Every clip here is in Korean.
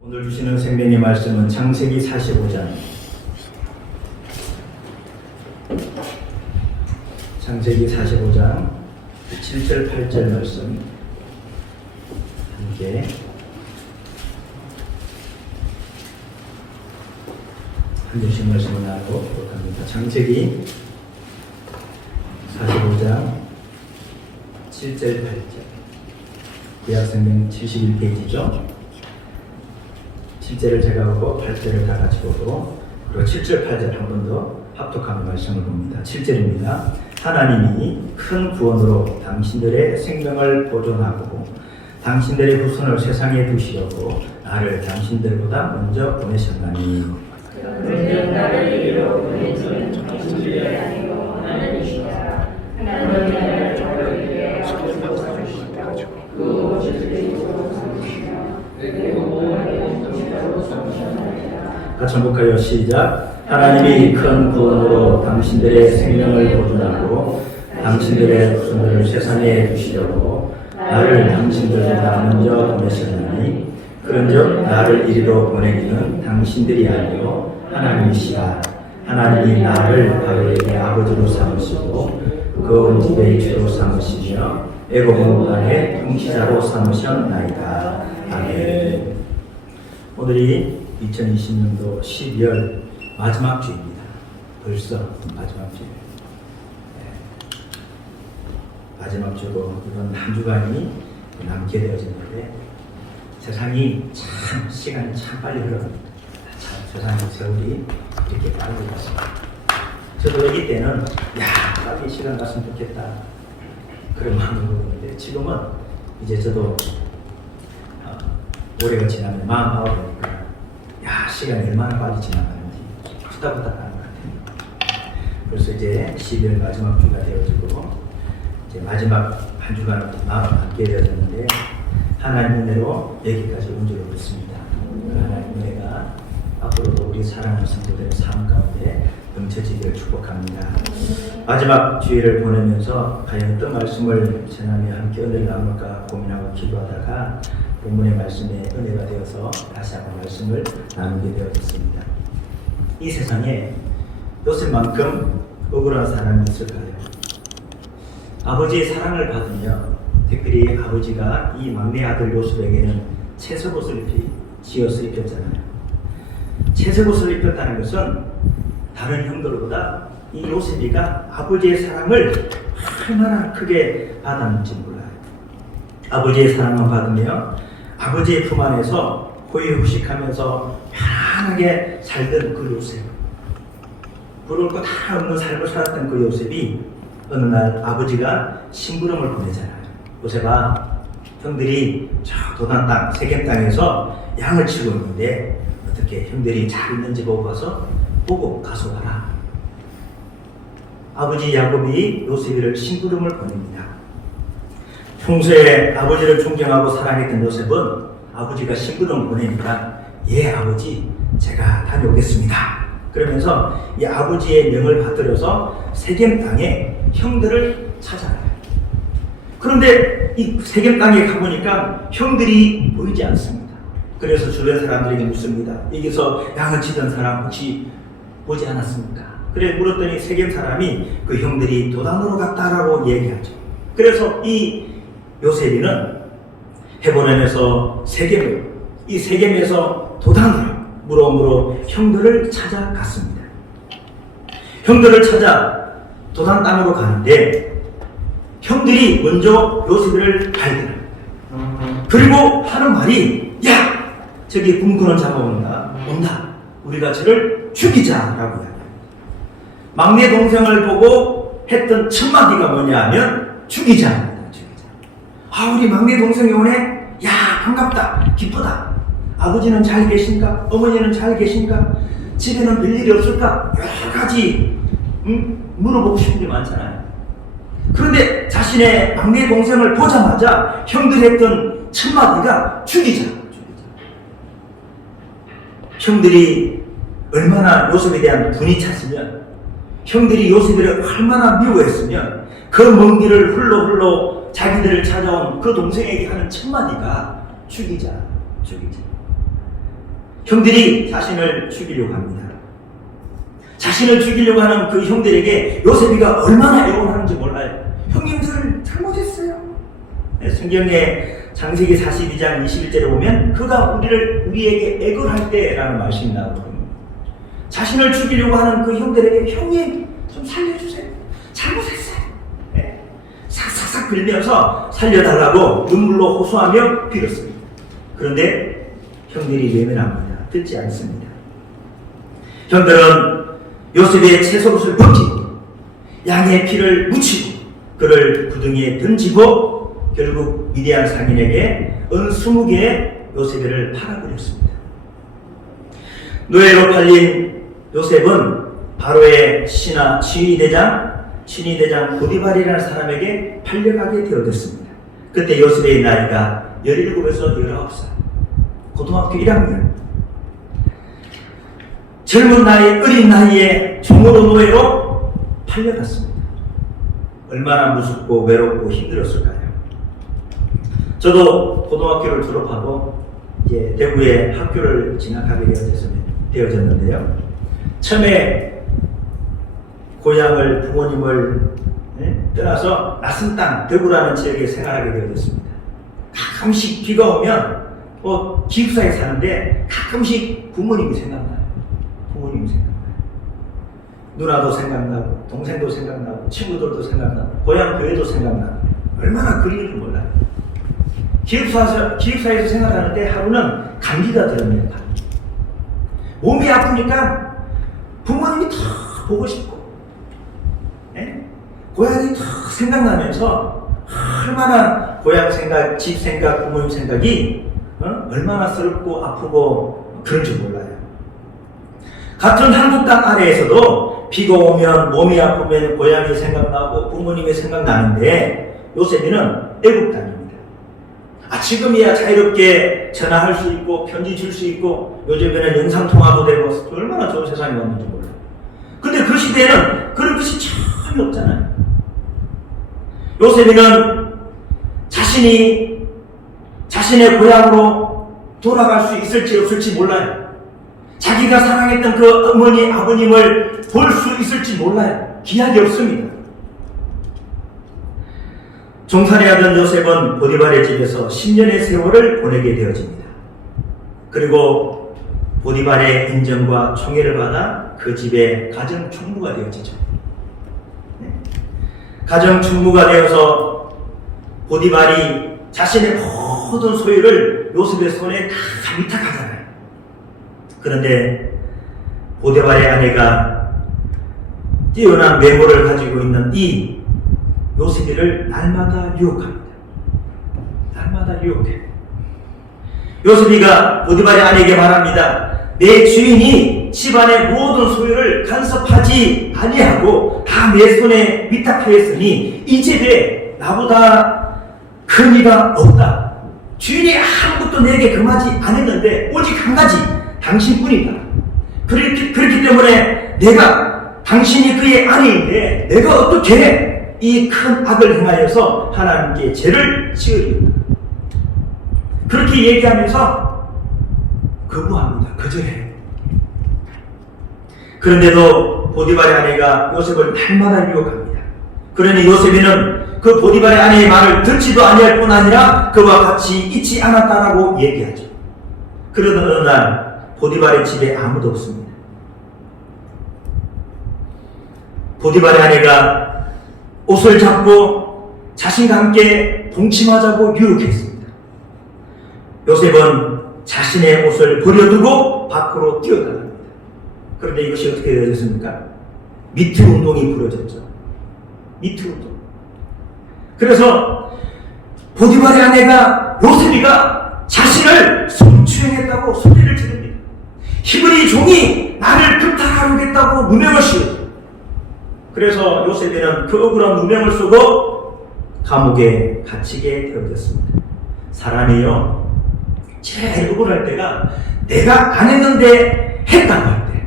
오늘 주시는 생명의 말씀은 창세기 45장 창세기 45장 7절 8절 말씀 함께 한 절씩 말씀을 나누도록 합니다. 창세기 45장 7절 8절 구약성경 71페이지죠. 7절을 제가 보고 8절을 다 같이 보고 그리고 7절 8절 한 번 더 합독하는 말씀을 봅니다. 7절입니다. 하나님이 큰 구원으로 당신들의 생명을 보존하고 당신들의 후손을 세상에 두시려고 나를 당신들보다 먼저 보내셨나니 나를 이리로 보내신 당신들이 아니고 하나님이시라. 하나님이 나를 저에게 아버지로 삼으시고 그 모질들이 저로 삼으시며 내게 모험하게 동자로 삼으셨나이다. 같이 한복하여 시작. 하나님이 큰 구원으로 당신들의 생명을 보존하고 당신들의 후손을 세상에 두시려고 나를 당신들보다 먼저 보내셨나니 그런즉 나를 이리로 보내기는 당신들이 아니요 하나님이시라. 하나님이 나를 바로에게 아버지로 삼으시고 그 온 집의 주로 삼으시며 애굽 땅의 통치자로 삼으셨나이다. 아멘. 오늘이 2020년도 12월 마지막 주입니다. 벌써 마지막 주. 마지막 주고 이번 한 주간이 남게 되어졌는데 세상이 참 시간이 참 빨리 흘러갑니다. 참 세상의 세월이 이렇게 빠르게 갔습니다. 저도 이때는 빨리 시간 갔으면 좋겠다 그런 마음으로 보는데 지금은 이제 저도 올해가 지나면 40하고 보니까 시간이 얼마나 빨리 지나가는지 후딱후딱 가는 것 같아요. 벌써 이제 12월 마지막 주가 되어지고 이제 마지막 한 주간을 마음 함께 되어졌는데 하나님 은혜로 여기까지 온 줄을 믿습니다. 하나님 은혜가 앞으로도 우리 사랑하는 성도들의 삶 가운데 넘쳐지기를 축복합니다. 마지막 주일을 보내면서 과연 어떤 말씀을 전하며 함께 은혜를 나눌까 고민하고 기도하다가 본문의 말씀에 은혜가 되어서 다시 한번 말씀을 나누게 되어졌습니다. 이 세상에 요셉만큼 억울한 사람이 있을까요? 아버지의 사랑을 받으며 특별히 아버지가 이 막내 아들 요셉에게는 채색 옷을 지어서 입혔잖아요. 채색 옷을 입혔다는 것은 다른 형들보다 이 요셉이가 아버지의 사랑을 얼마나 크게 받았는지 몰라요. 아버지의 사랑만 받으며 아버지의 품 안에서 호의호식하면서 편안하게 살던 그 요셉, 부러울 거 다 없는 삶을 살았던 그 요셉이 어느 날 아버지가 심부름을 보내잖아요. 요셉아, 형들이 저 도단 땅, 세겜 땅에서 양을 치고 있는데 어떻게 형들이 잘 있는지 보고 가서 와라. 아버지 야곱이 요셉이를 심부름을 보냅니다. 평소에 아버지를 존경하고 사랑했던 요셉은 아버지가 심부름을 보내니까 예 아버지 제가 다녀오겠습니다. 그러면서 이 아버지의 명을 받들어서 세겜 땅에 형들을 찾아가요. 그런데 이 세겜 땅에 가보니까 형들이 보이지 않습니다. 그래서 주변 사람들에게 묻습니다. 여기서 양을 치던 사람 혹시 보지 않았습니까? 그래 물었더니 세겜 사람이 그 형들이 도단으로 갔다라고 얘기하죠. 그래서 이 요셉이는 헤브론에서 세겜으로, 이 세겜에서 도단으로 물어물어 형들을 찾아갔습니다. 형들을 찾아 도단 땅으로 가는데 형들이 먼저 요셉을 발견합니다. 그리고 하는 말이 야! 저기 궁궐은 잡아온다. 우리가 저를 죽이자라고 합니다. 막내 동생을 보고 했던 첫 마디가 뭐냐 하면 죽이자. 우리 막내 동생이 오네? 야, 반갑다. 기쁘다. 아버지는 잘 계신가? 어머니는 잘 계신가? 집에는 별일이 없을까? 여러 가지 물어보고 싶은 게 많잖아요. 그런데 자신의 막내 동생을 보자마자 형들이 했던 첫 마디가 죽이자. 형들이 얼마나 요셉에 대한 분이 찼으면, 형들이 요셉을 얼마나 미워했으면 그 먼 길을 훌러 자기들을 찾아온 그 동생에게 하는 첫 마디가 죽이자. 형들이 자신을 죽이려고 합니다. 자신을 죽이려고 하는 그 형들에게 요셉이가 얼마나 애원하는지 몰라요. 형님들 잘못했어요. 성경에 창세기 42장 21절에 보면 그가 우리에게 애걸할 때라는 말씀이 나오거든요. 자신을 죽이려고 하는 그 형들에게 형님 좀 살려주세요. 잘못했어요. 네. 싹싹싹 빌면서 살려달라고 눈물로 호소하며 빌었습니다. 그런데 형들이 외면합니다. 듣지 않습니다. 형들은 요셉의 채소옷을 벗기고 양의 피를 묻히고 그를 구덩이에 던지고 결국 미디안 상인에게 은 20개의 요셉을 팔아버렸습니다. 노예로 팔린 요셉은 바로의 친위대장 보디발이라는 사람에게 팔려가게 되어졌습니다. 그때 요셉의 나이가 17에서 19살, 고등학교 1학년. 젊은 나이, 어린 나이에 종으로 노예로 팔려갔습니다. 얼마나 무섭고 외롭고 힘들었을까요? 저도 고등학교를 졸업하고 이제 대구에 학교를 진학하게 되어졌는데요. 처음에 고향을, 부모님을 떠나서 낯선 땅, 대구라는 지역에 생활하게 되어졌습니다. 가끔씩 비가 오면 기숙사에 사는데 가끔씩 부모님이 생각나요. 부모님이 생각나요. 누나도 생각나고 동생도 생각나고 친구들도 생각나고 고향 교회도 생각나고 얼마나 그리운지 몰라요. 기숙사에서 생활하는데 하루는 감기가 들었네요. 몸이 아프니까 부모님이 다 보고 싶고 고향이 다 생각나면서 얼마나 고향 생각, 집 생각, 부모님 생각이 얼마나 서럽고 아프고 그런지 몰라요. 같은 한국 땅 아래에서도 비가 오면 몸이 아프면 고향이 생각나고 부모님이 생각나는데 요셉이는 애국 땅입니다. 지금이야 자유롭게 전화할 수 있고 편지 줄 수 있고 요즘에는 영상통화도 되고 얼마나 좋은 세상이 왔는지 몰라요. 근데 그 시대에는 그런 것이 전혀 없잖아요. 요셉이는 자신의 고향으로 돌아갈 수 있을지 없을지 몰라요. 자기가 사랑했던 그 어머니, 아버님을 볼 수 있을지 몰라요. 기약이 없습니다. 종살이하던 요셉은 보디발의 집에서 10년의 세월을 보내게 되어집니다. 그리고 보디발의 인정과 총애를 받아 그 집의 가정총무가 되어지죠. 가정총무가 되어서 보디발이 자신의 모든 소유를 요셉의 손에 다 위탁하잖아요. 그런데 보디발의 아내가 뛰어난 외모를 가지고 있는 이 요셉이를 날마다 유혹합니다. 날마다 유혹해. 요셉이가 보디발의 아내에게 말합니다. 내 주인이 집안의 모든 소유를 간섭하지 아니하고 다 내 손에 위탁하였으니 이 집에 나보다 큰 이가 없다. 주인이 아무것도 내게 금하지 않았는데 오직 한 가지 당신뿐이다. 그렇기 때문에 당신이 그의 아내인데 내가 어떻게 이 큰 악을 행하여서 하나님께 죄를 지으리까. 그렇게 얘기하면서 거부합니다. 거절해요. 그런데도 보디발의 아내가 요셉을 날마다 유혹합니다. 그러니 요셉이는 그 보디발의 아내의 말을 듣지도 아니할 뿐 아니라 그와 같이 있지 않았다라고 얘기하죠. 그러던 어느 날 보디발의 집에 아무도 없습니다. 보디발의 아내가 옷을 잡고 자신과 함께 동침하자고 유혹했습니다. 요셉은 자신의 옷을 버려두고 밖으로 뛰어나갑니다. 그런데 이것이 어떻게 되어졌습니까? 미투 운동이 벌어졌죠. 미투 운동. 그래서 보디발의 아내가 요셉이가 자신을 성추행했다고 소리를 지릅니다. 히브리 종이 나를 불타하겠다고 누명을 씌우죠. 그래서 요셉이는 그 억울한 누명을 쓰고 감옥에 갇히게 되어졌습니다. 사람이요, 제일 억울할 때가 내가 안 했는데 했다고 할 때,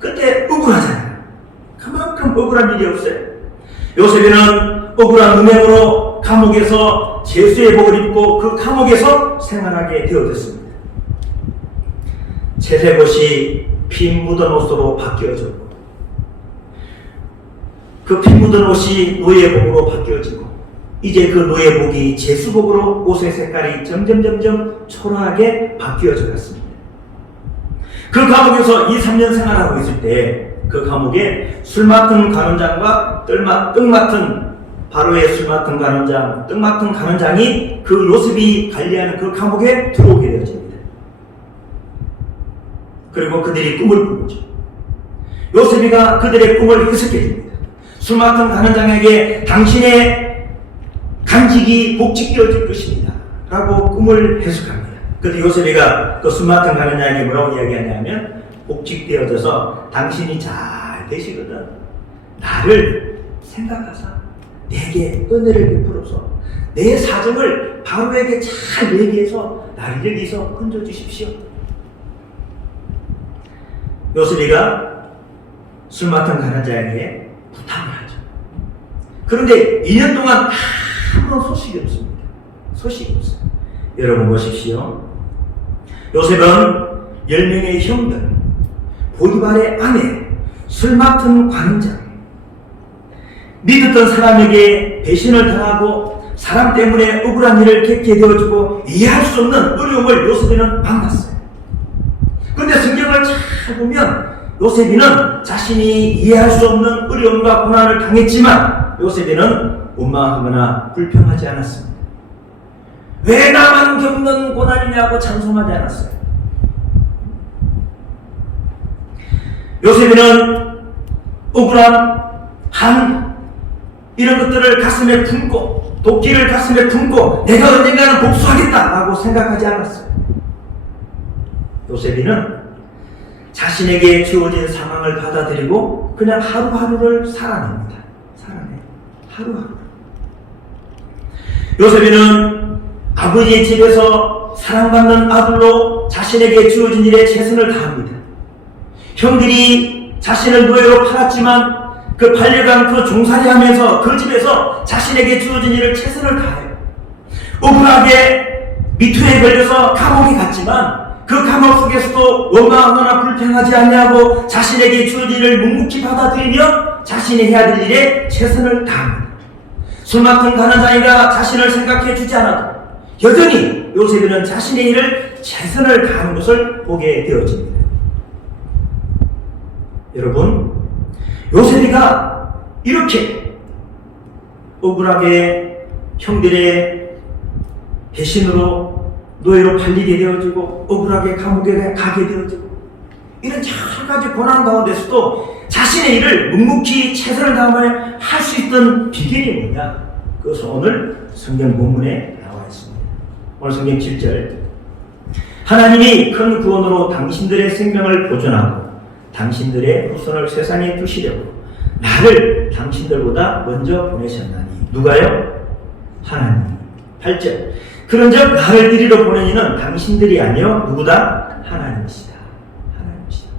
그때 억울하잖아요. 그만큼 억울한 일이 없어요. 요셉이는 억울한 누명으로 감옥에서 죄수의 복을 입고 그 감옥에서 생활하게 되어졌습니다. 채색 옷이 피 묻은 옷으로 바뀌어졌고, 그 피 묻은 옷이 노예복으로 바뀌어지고, 이제 그 노예복이 제수복으로 옷의 색깔이 점점 초라하게 바뀌어져 갔습니다. 그 감옥에서 2, 3년 생활하고 있을 때 그 감옥에 술 맡은 간원장과 떡 맡은 바로의 술 맡은 간원장, 떡 맡은 간원장이 그 요셉이 관리하는 그 감옥에 들어오게 되어집니다. 그리고 그들이 꿈을 꾸죠. 요셉이가 그들의 꿈을 해석해 줍니다. 술 맡은 간원장에게 당신의 간직이 복직되어질 것입니다 라고 꿈을 해석합니다. 그런데 요셉이가 그 술 맡은 간원장에게 뭐라고 이야기하냐면, 복직되어져서 당신이 잘 되시거든 나를 생각하사 내게 은혜를 베풀어서 내 사정을 바로에게 잘 얘기해서 나를 여기서 건져주십시오. 요셉이가 술 맡은 간원장에게 부탁을 하죠. 그런데 2년 동안 아무런 소식이 없습니다. 소식이 없어요. 여러분 보십시오. 요셉은 10명의 형들, 보디발의 아내, 술 맡은 관장, 믿었던 사람에게 배신을 당하고 사람 때문에 억울한 일을 겪게 되어지고 이해할 수 없는 어려움을 요셉이는 만났어요. 그런데 성경을 잘 보면 요셉이는 자신이 이해할 수 없는 어려움과 고난을 당했지만 요셉이는 원망하거나 불평하지 않았습니다. 왜 나만 겪는 고난이냐고 찬송하지 않았어요. 요셉이는 억울한 이런 것들을 가슴에 품고 도끼를 가슴에 품고 내가 언젠가는 복수하겠다라고 생각하지 않았어요. 요셉이는 자신에게 주어진 상황을 받아들이고 그냥 하루하루를 살아냅니다. 살아내요. 하루하루. 요셉이는 아버지의 집에서 사랑받는 아들로 자신에게 주어진 일에 최선을 다합니다. 형들이 자신을 노예로 팔았지만 그 팔려간 그 종살이 하면서 그 집에서 자신에게 주어진 일을 최선을 다해요. 억울하게 미투에 걸려서 감옥에 갔지만 그 감옥 속에서도 원망하거나 불평하지 않냐고 자신에게 주어진 일을 묵묵히 받아들이며 자신이 해야 될 일에 최선을 다합니다. 술 맡은 간원장이가 자신을 생각해 주지 않아도 여전히 요셉이는 자신의 일을 최선을 다하는 것을 보게 되어집니다. 여러분, 요셉이가 이렇게 억울하게 형들의 배신으로 노예로 팔리게 되어지고 억울하게 감옥에 가게 되어지고 이런 여러 가지 고난 가운데서도 자신의 일을 묵묵히 최선을 다하며 할 수 있던 비결이 뭐냐? 그것은 오늘 성경 본문에 나와 있습니다. 오늘 성경 7절, 하나님이 큰 구원으로 당신들의 생명을 보존하고 당신들의 후손을 세상에 두시려고 나를 당신들보다 먼저 보내셨나니. 누가요? 하나님. 8절, 그런즉 나를 이리로 보낸 이는 당신들이 아니요 누구다? 하나님이시다. 하나님이시다.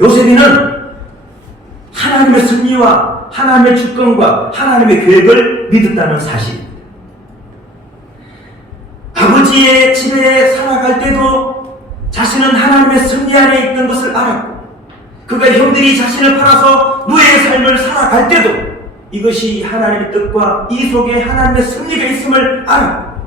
요셉이는 하나님의 섭리와 하나님의 주권과 하나님의 계획을 믿었다는 사실입니다. 아버지의 집에 살아갈 때도 자신은 하나님의 섭리 안에 있던 것을 알았고, 그가 형들이 자신을 팔아서 노예의 삶을 살아갈 때도 이것이 하나님의 뜻과 이 속에 하나님의 섭리가 있음을 알았고,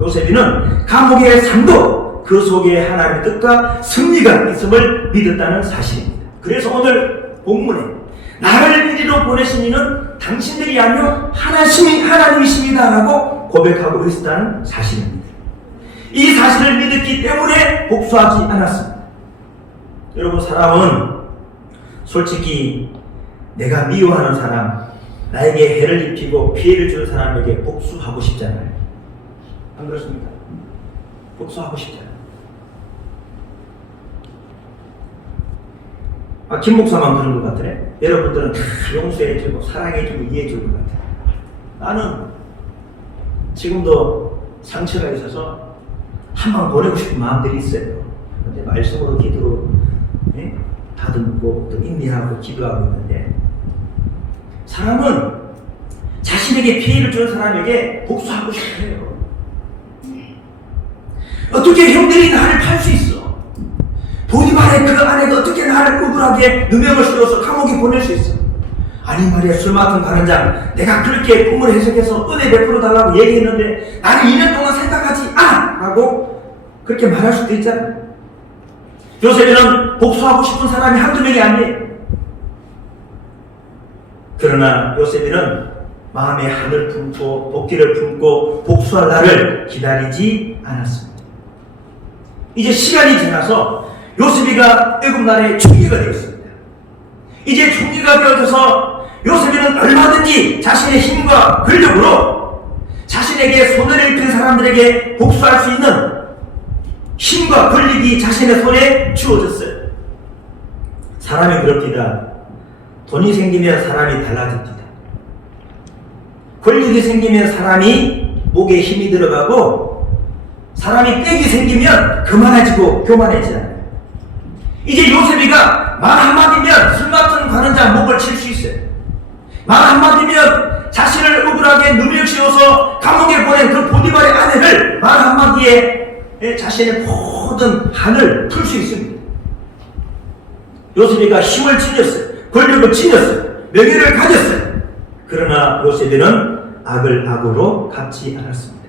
요셉이는 감옥의 삶도 그 속에 하나님의 뜻과 섭리가 있음을 믿었다는 사실입니다. 그래서 오늘 본문에 나를 이리로 보내신 이는 당신들이 아니요 하나님이십니다 라고 고백하고 있었다는 사실입니다. 이 사실을 믿었기 때문에 복수하지 않았습니다. 여러분, 사람은 솔직히 내가 미워하는 사람, 나에게 해를 입히고 피해를 주는 사람에게 복수하고 싶잖아요. 안 그렇습니까? 복수하고 싶잖아요. 김 목사만 그런 것 같으네. 여러분들은 다 용서해주고 사랑해주고 이해해줄 것 같아요. 나는 지금도 상처가 있어서 한 방 보내고 싶은 마음들이 있어요. 근데 말씀으로 기도로 다듬고 또 인내하고 기도하고 있는데, 사람은 자신에게 피해를 주는 사람에게 복수하고 싶어요. 어떻게 형들이 나를 팔 수 있어? 보디발의 그 아내가 어떻게 나를 억울하게 누명을 씌워서 감옥에 보낼 수 있어? 아니 말이야, 술 맡은 관원장, 내가 그렇게 꿈을 해석해서 은혜 베풀어 달라고 얘기했는데 나는 2년 동안 생각하지 않아! 라고 그렇게 말할 수도 있잖아. 요셉이는 복수하고 싶은 사람이 한두 명이 아니에요. 그러나 요셉이는 마음에 한을 품고 복귀를 품고 복수할 날을 기다리지 않았습니다. 이제 시간이 지나서 요셉이가 애굽 나라의 총리가 되었습니다. 이제 총리가 되어져서 요셉이는 얼마든지 자신의 힘과 권력으로 자신에게 손해를 입힌 사람들에게 복수할 수 있는 힘과 권력이 자신의 손에 주어졌어요. 사람이 그럽니다. 돈이 생기면 사람이 달라집니다. 권력이 생기면 사람이 목에 힘이 들어가고 사람이 빽이 생기면 그만해지고 교만해지잖아요. 이제 요셉이가 말 한마디면 술 맡은 관원장 목을 칠 수 있어요. 말 한마디면 자신을 억울하게 누명 씌워서 감옥에 보낸 그 보디발의 아내를 말 한마디에 자신의 모든 한을 풀 수 있습니다. 요셉이가 힘을 지녔어요. 권력을 지녔어요. 명예를 가졌어요. 그러나 요셉이는 악을 악으로 갚지 않았습니다.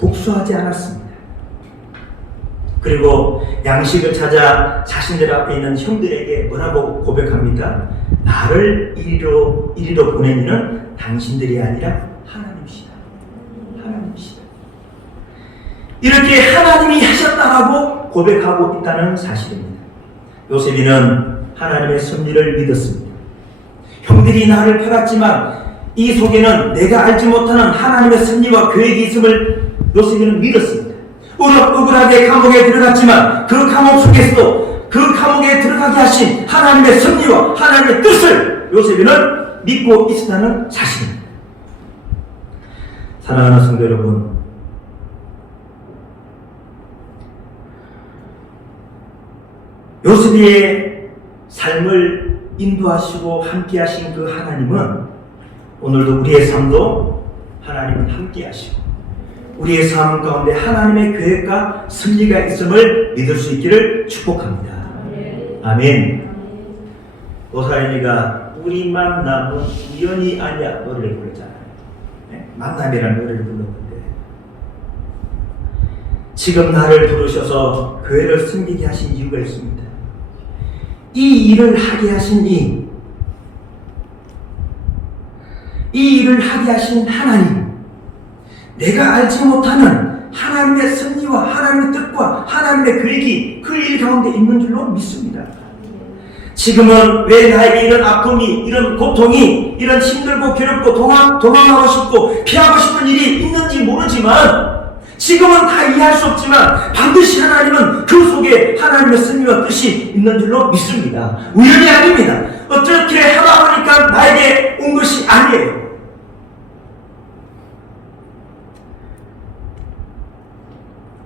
복수하지 않았습니다. 그리고 양식을 찾아 자신들 앞에 있는 형들에게 뭐라고 고백합니까? 나를 이리로 보낸 이는 당신들이 아니라 하나님이시다. 하나님이시다. 이렇게 하나님이 하셨다라고 고백하고 있다는 사실입니다. 요셉이는 하나님의 섭리를 믿었습니다. 형들이 나를 팔았지만 이 속에는 내가 알지 못하는 하나님의 섭리와 계획이 있음을 요셉이는 믿었습니다. 억울하게 감옥에 들어갔지만 그 감옥 속에서도 그 감옥에 들어가게 하신 하나님의 섭리와 하나님의 뜻을 요셉이는 믿고 있었다는 사실입니다. 사랑하는 성도 여러분, 요셉의 삶을 인도하시고 함께 하신 그 하나님은 오늘도 우리의 삶도 하나님은 함께 하시고 우리의 삶 가운데 하나님의 계획과 섭리가 있음을 믿을 수 있기를 축복합니다. 아멘. 노사연이가 우리 만남은 우연이 아니야 노래를 불렀잖아요. 네? 만남이라는 노래를 불렀는데 지금 나를 부르셔서 교회를 섬기게 하신 이유가 있습니다. 이 일을 하게 하신 이 일을 하게 하신 하나님, 내가 알지 못하는 하나님의 섭리와 하나님의 뜻과 하나님의 계획이 그 일 가운데 있는 줄로 믿습니다. 지금은 왜 나에게 이런 아픔이, 이런 고통이, 이런 힘들고 괴롭고 도망하고 싶고 피하고 싶은 일이 있는지 모르지만 지금은 다 이해할 수 없지만 반드시 하나님은 그 속에 하나님의 섭리와 뜻이 있는 줄로 믿습니다. 우연이 아닙니다. 어떻게 하다 보니까 나에게 온 것이 아니에요.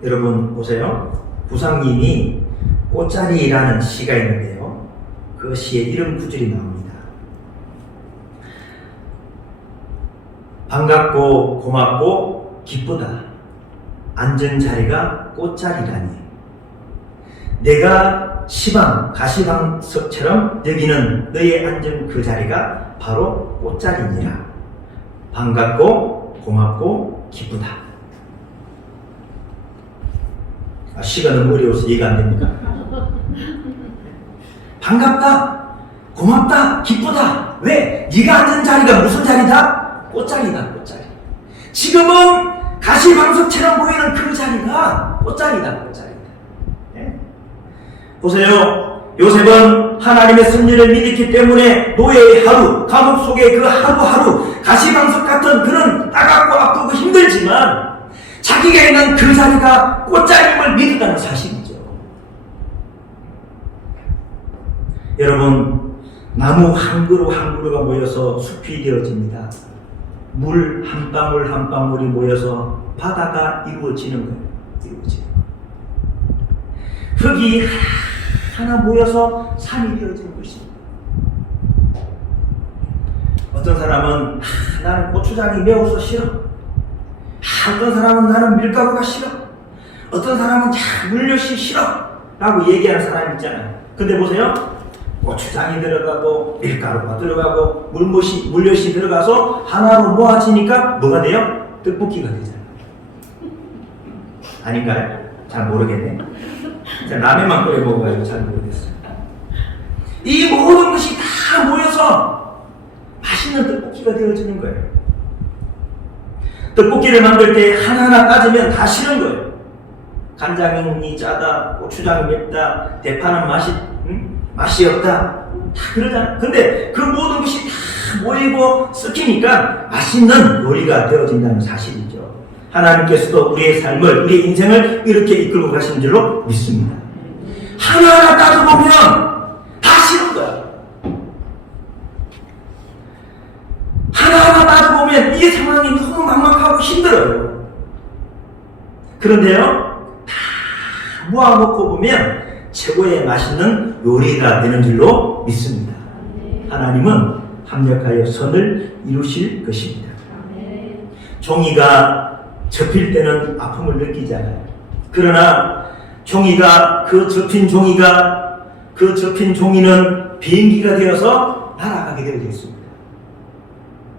여러분 보세요. 부상님이 꽃자리라는 시가 있는데요. 그 시에 이런 구절이 나옵니다. 반갑고 고맙고 기쁘다. 앉은 자리가 꽃자리라니. 내가 시방 가시방석처럼 여기는 너의 앉은 그 자리가 바로 꽃자리니라. 반갑고 고맙고 기쁘다. 시가 너무 어려워서 이해가 안 됩니까? 반갑다, 고맙다, 기쁘다. 왜? 네가 앉은 자리가 무슨 자리다? 꽃자리다, 꽃자리. 지금은 가시방석처럼 보이는 그 자리가 꽃자리다, 꽃자리다. 네? 보세요. 요셉은 하나님의 섭리를 믿었기 때문에 노예의 하루, 감옥 속의 그 하루하루 가시방석 같은 그런 따갑고 아프고 힘들지만 자기가 있는 그 자리가 꽃자리임을 믿었다는 사실이죠. 여러분, 나무 한 그루 한 그루가 모여서 숲이 되어집니다. 물 한 방울 한 방울이 모여서 바다가 이루어지는 거예요. 이루어지는 거예요. 흙이 하나 모여서 산이 되어지는 것입니다. 어떤 사람은 나는 고추장이 매워서 싫어. 어떤 사람은 나는 밀가루가 싫어. 어떤 사람은 물엿이 싫어. 라고 얘기하는 사람이 있잖아요. 근데 보세요. 고추장이 들어가고 밀가루가 들어가고 물엿이 들어가서 하나로 모아지니까 뭐가 돼요? 떡볶이가 되잖아요. 아닌가요? 잘 모르겠네. 라면만 끓여 먹어가지고 잘 모르겠어요. 이 모든 것이 다 모여서 맛있는 떡볶이가 되어지는 거예요. 떡볶이를 만들 때 하나하나 따지면 다 싫은 거예요. 간장이 짜다, 고추장이 맵다, 대파는 맛이 없다, 다 그러잖아요. 근데 그 모든 것이 다 모이고 섞이니까 맛있는 요리가 되어진다는 사실이죠. 하나님께서도 우리의 삶을, 우리의 인생을 이렇게 이끌고 가시는 줄로 믿습니다. 하나하나 따져보면 다 싫은 거야. 하나하나 따져보면 이 상황이 너무 막막하고 힘들어요. 그런데요, 다 모아놓고 보면 최고의 맛있는 요리가 되는 줄로 믿습니다. 하나님은 합력하여 선을 이루실 것입니다. 종이가 접힐 때는 아픔을 느끼잖아요. 그러나 종이가 그 접힌 종이는 비행기가 되어서 날아가게 되어 있습니다.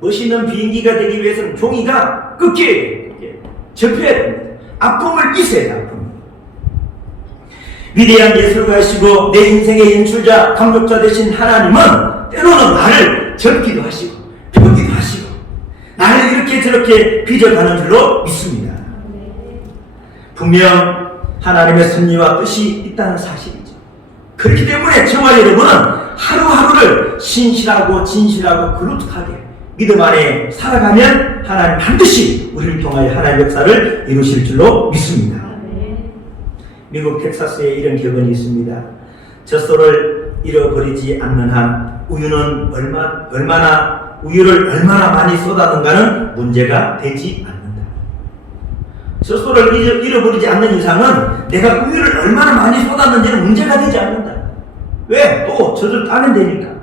멋있는 비행기가 되기 위해서는 종이가 끝게 접혀야 됩니다. 아픔을 있어야 돼요. 아픔. 위대한 예술가이시고 내 인생의 연출자, 감독자 되신 하나님은 때로는 나를 접기도 하시고 펴기도 하시고 나를 이렇게 저렇게 빚어가는 줄로 믿습니다. 분명 하나님의 섭리와 뜻이 있다는 사실이죠. 그렇기 때문에 저와 여러분은 하루하루를 신실하고 진실하고 그루트하게 믿음 안에 살아가면 하나님 반드시 우리를 통하여 하나님의 역사를 이루실 줄로 믿습니다. 미국 텍사스에 이런 격언이 있습니다. 젖소를 잃어버리지 않는 한 우유를 얼마나 많이 쏟아든가는 문제가 되지 않는다. 젖소를 잃어버리지 않는 이상은 내가 우유를 얼마나 많이 쏟았는지는 문제가 되지 않는다. 왜? 또 젖을 따면 되니까.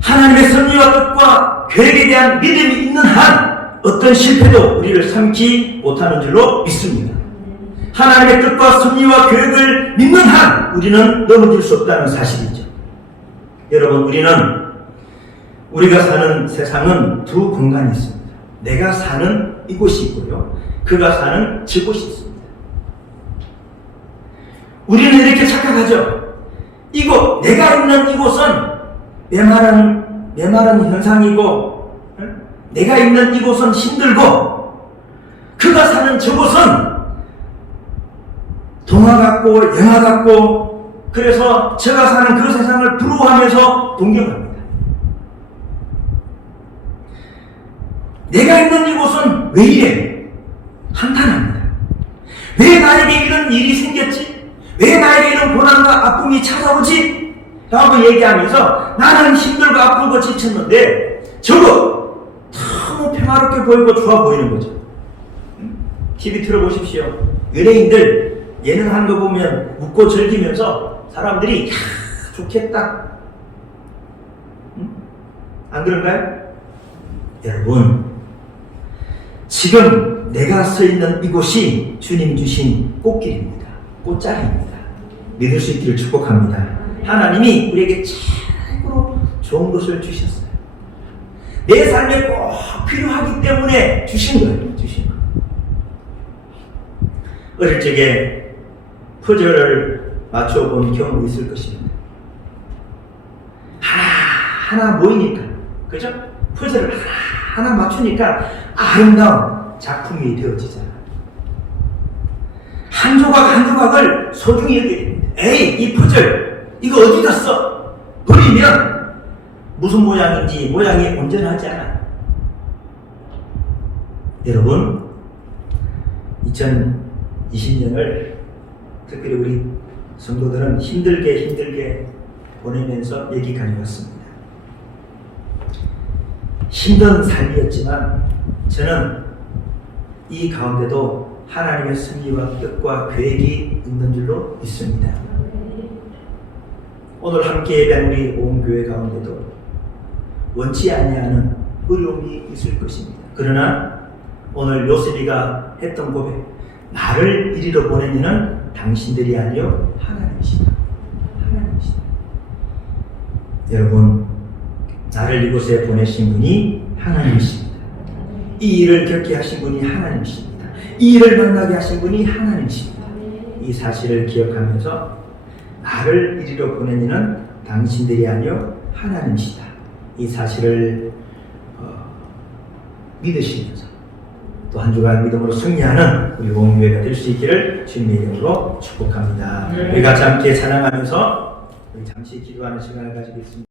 하나님의 섭리와 뜻과 계획에 대한 믿음이 있는 한 어떤 실패도 우리를 삼키 못하는 줄로 믿습니다. 하나님의 뜻과 섭리와 계획을 믿는 한 우리는 넘어질 수 없다는 사실이죠. 여러분, 우리가 사는 세상은 두 공간이 있습니다. 내가 사는 이곳이 있고요, 그가 사는 저곳이 있습니다. 우리는 이렇게 착각하죠. 내가 있는 이곳은 메마른 현상이고, 내가 있는 이곳은 힘들고, 그가 사는 저곳은 동화 같고 영화 같고, 그래서 제가 사는 그 세상을 부러워하면서 동경합니다. 내가 있는 이곳은 왜 이래? 한탄합니다. 왜 나에게 이런 일이 생겼지? 왜 나에게 이런 고난과 아픔이 찾아오지? 라고 얘기하면서 나는 힘들고 아프고 지쳤는데 저거 너무 평화롭게 보이고 좋아 보이는 거죠. TV 틀어보십시오. 연예인들 예능하는 거 보면 웃고 즐기면서 사람들이 좋겠다. 안 그런가요? 여러분, 지금 내가 서 있는 이곳이 주님 주신 꽃길입니다. 꽃자리입니다. 믿을 수 있기를 축복합니다. 하나님이 우리에게 최고로 좋은 것을 주셨어요. 내 삶에 꼭 필요하기 때문에 주신 거예요. 주신 거. 어릴 적에 퍼즐을 맞춰본 경험이 있을 것입니다. 하나 모이니까, 그죠? 퍼즐을 하나 맞추니까 아름다운 작품이 되어지잖아요. 한 조각 한 조각을 소중히 여기게 됩니다. 이 퍼즐 이거 어디다 써? 버리면 무슨 모양인지 모양이 온전하지 않아요. 여러분, 2020년을 특별히 우리 성도들은 힘들게 보내면서 여기까지 왔습니다. 힘든 삶이었지만 저는 이 가운데도 하나님의 섭리와 뜻과 계획이 있는 줄로 믿습니다. 오늘 함께 예배한 우리 온 교회 가운데도 원치 아니하는 어려움이 있을 것입니다. 그러나 오늘 요셉이가 했던 고백, 나를 이리로 보낸 이는 당신들이 아니요 하나님이시다. 하나님이시다. 여러분, 나를 이곳에 보내신 분이 하나님이십니다. 이 일을 겪게 하신 분이 하나님이십니다. 이 일을 만나게 하신 분이 하나님이십니다. 이 사실을 기억하면서 나를 이리로 보낸 이는 당신들이 아니요 하나님이시다. 이 사실을 믿으시면서 또 한 주간 믿음으로 승리하는 우리 공교회가 될 수 있기를 주님의 이름으로 축복합니다. 우리 같이 함께 찬양하면서 우리 잠시 기도하는 시간을 가지겠습니다.